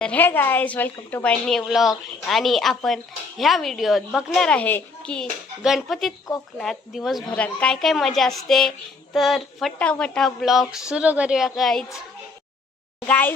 तर hey guys, welcome to my new vlog. आणि आपण ह्या व्हिडिओत बघणार आहे की गणपतीत कोकणात दिवसभरात काय काय मजा असते. तर फटाफटा ब्लॉग सुरू करूया गाइस.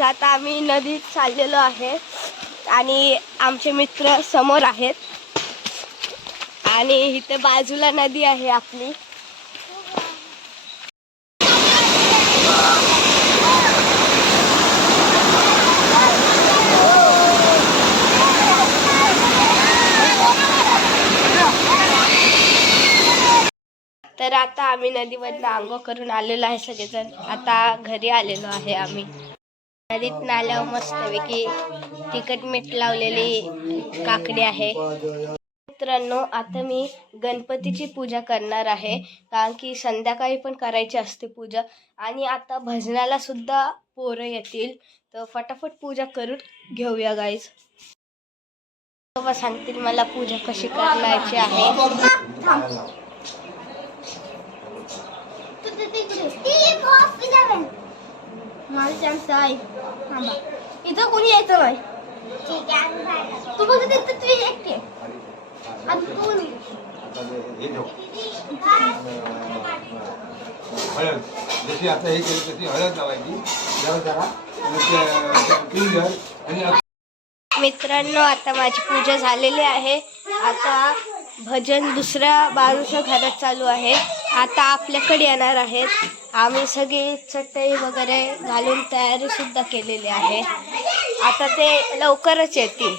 आता आम्ही नदीत चाललेलो आहे आणि आमचे मित्र समोर आहेत आणि इथे बाजूला नदी आहे आपली. तर आता आम्ही नदीवरनं आंघोळ करून आलेलो आहे सगळेजण. आता घरी आलेलो आहे आम्ही. नदीत नाल्यावर मस्तपैकी तिखट मीठ लावलेली काकडी आहे. मित्रांनो, आता मी गणपतीची पूजा करणार आहे कारण की संध्याकाळी पण करायची असते पूजा. आणि आता भजनाला सुद्धा पोरं येतील, तर फटाफट पूजा करून घेऊया गाईज. बाबा सांगतील मला पूजा कशी करायची आहे. माझा चान्स आहे. इथं कोणी यायचं नाही. तू बघ तिथं तू एकटे आणि तू हळद जशी आता हे केली तशी हळद लावायची जरा जरा आणि मित्रांनो, आता माझी पूजा झालेली आहे. आता भजन दुसऱ्या बाजूच्या घरात चालू आहे. आता आपल्याकडे येणार आहेत. आम्ही सगळी चटई वगैरे घालून तयारी सुद्धा केलेली आहे. आता ते लवकरच येतील.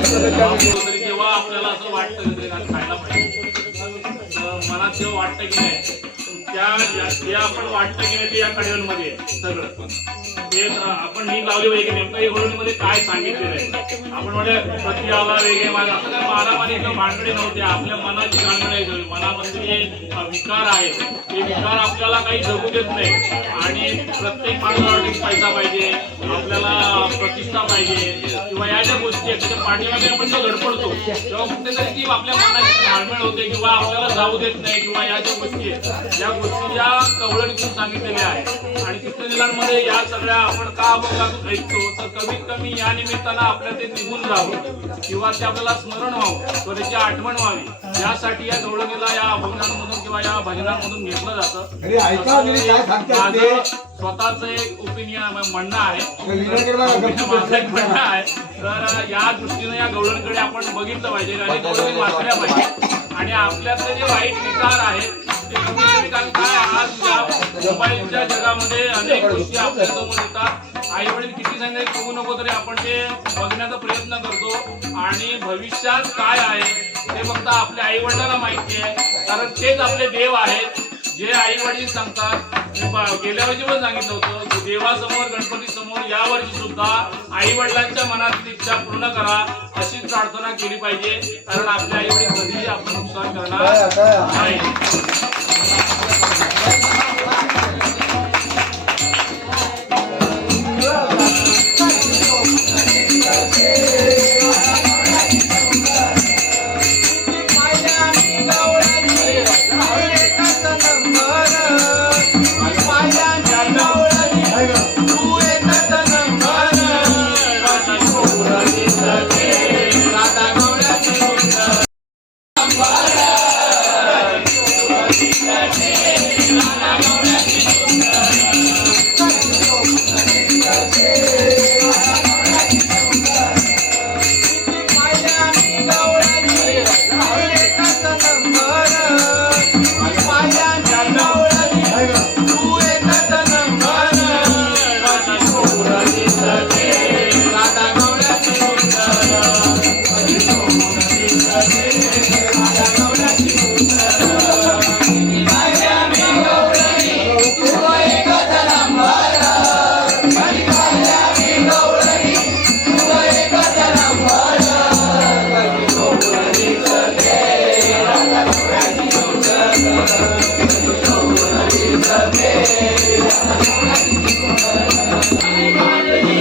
जेव्हा आपल्याला असं वाटतं की खायला पाहिजे तर मनात जेव्हा वाटतं की नाही जे आपण वाटतं की नाही ते या कड्यांमध्ये सगळं ते आपण नीट लावली पाहिजे की नेमकं हे काय सांगितलेलं आहे. आपण म्हणजे प्रति आला वेगळे माझा असं काय मारामारी किंवा भांडणे नव्हते. आपल्या मनाची भांडणे आहे, मनामध्ये जे विकार आहेत ते विकार आपल्याला काही जगू देत नाही. आणि प्रत्येक माणसासाठी पैसा पाहिजे, आपल्याला प्रतिष्ठा पाहिजे किंवा या ज्या गोष्टी आहेत त्याच्या पाठीमागे आपण जो धडपडतो तेव्हा कुठेतरी ती आपल्या मनाची घालमेल होते किंवा आपल्याला जाऊ देत नाही किंवा या ज्या गोष्टी आहेत या गोष्टी या कवळणीतून सांगितलेल्या आहेत. आणि कीर्तनांमध्ये या सगळ्या आपण का अभंगातून ऐकतो तर कमीत कमी या निमित्तानं आपल्या ते निघून जावं किंवा ते आपल्याला स्मरण व्हावं किंवा त्याची आठवण व्हावी यासाठी या गवळणीला या अभंगांमधून किंवा या भजनांमधून घेतलं जातं. माझं स्वतःच एक ओपिनियन म्हणणं आहे तर या दृष्टीने या गवळणीकडे आपण बघितलं पाहिजे आणि गवळणी वाचल्या पाहिजे. आणि आपल्यातले जे वाईट विकार आहेत ते कमी कमी काय आज या मोबाईलच्या जगामध्ये अनेक गोष्टी आपल्या समोर येतात. आई वडील किती सांगितले बघू नको तरी आपण ते बघण्याचा प्रयत्न करतो आणि भविष्यात काय आहे ते फक्त आपल्या आई वडिलांना माहिती आहे कारण तेच आपले देव आहेत. जे आई वडील सांगतात गेल्या वर्षी पण सांगितलं होतं देवासमोर गणपती समोर या वर्षी सुद्धा आई वडिलांच्या मनातली इच्छा पूर्ण करा अशीच प्रार्थना केली पाहिजे कारण आपल्या आई वडील कधीही आपण नुकसान करणार नाही.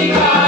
Hare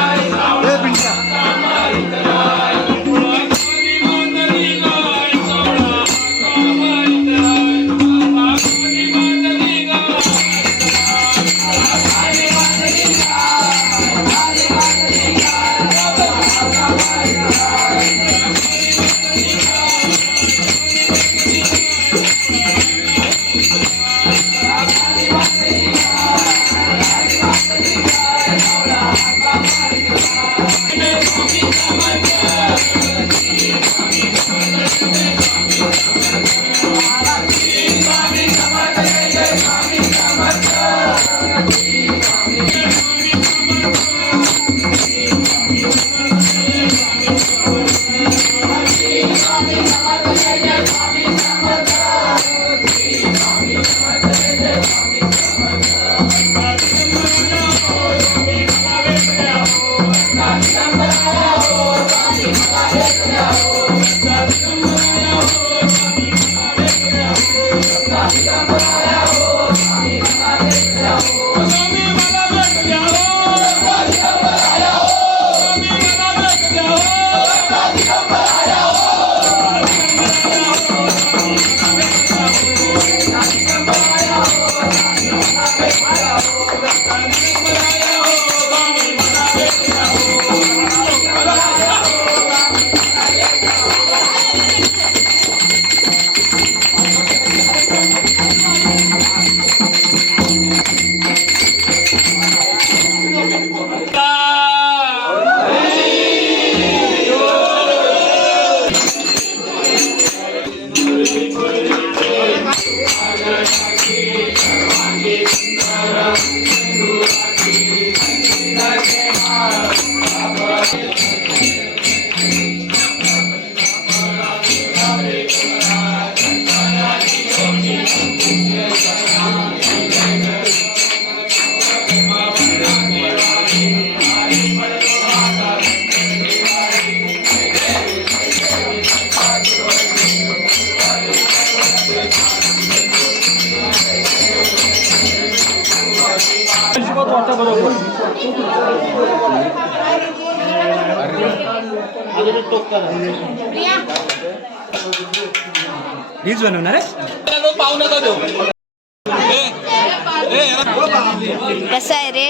हीच बनवणार आहे. कसं आहे रे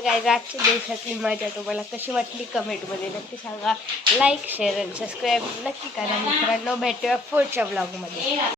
काय आजच्या दिवसातली मजा तुम्हाला कशी वाटली कमेंटमध्ये नक्की सांगा. लाईक शेअर आणि सबस्क्राईब नक्की करा मित्रांनो. भेटूया पुढच्या ब्लॉगमध्ये.